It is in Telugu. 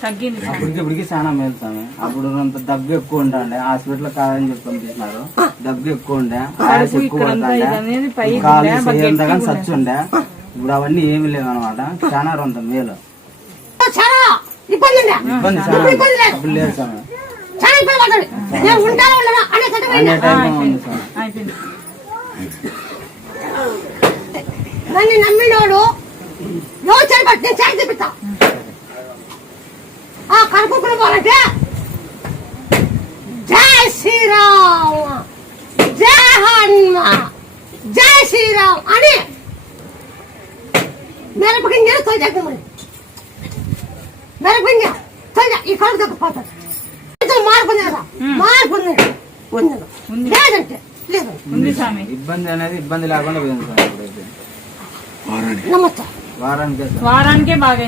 ఇప్పటికి చాలా మేలు స్వామి. అప్పుడు అంత దగ్గు ఎక్కువ ఉండే, హాస్పిటల్ కాదని చెప్పి పంపించినారు. దగ్గు ఎక్కువ ఉండే, ఆయాస ఎక్కువ పడుతుండే, కాలు చేయంతగా సచ్చు ఉండే. ఇప్పుడు అవన్నీ ఏమి లేవు అనమాట. చాలా అంత మేలు. ఇబ్బంది అప్పుడు లేదు స్వామి. అనే టైం ఉంది స్వామి. నన్ను నమ్మినోడు యోచన బట్టి నేను చేసి చూపిస్తా. ఆ కనుకులు పోవాలంటే జై శ్రీరామ్, జై హనుమ, జై శ్రీరామ్ అని మిరపగింజలు తొలగమని మిరపగింజ తొలగ ఈ కడుపు తగ్గిపోతాడు. మార్పు లేదా మార్పు ఉంది లేదంటే లేదు. ఇబ్బంది అనేది ఇబ్బంది లేకుండా పోయింది సార్. నమస్తే వారానికే బాగా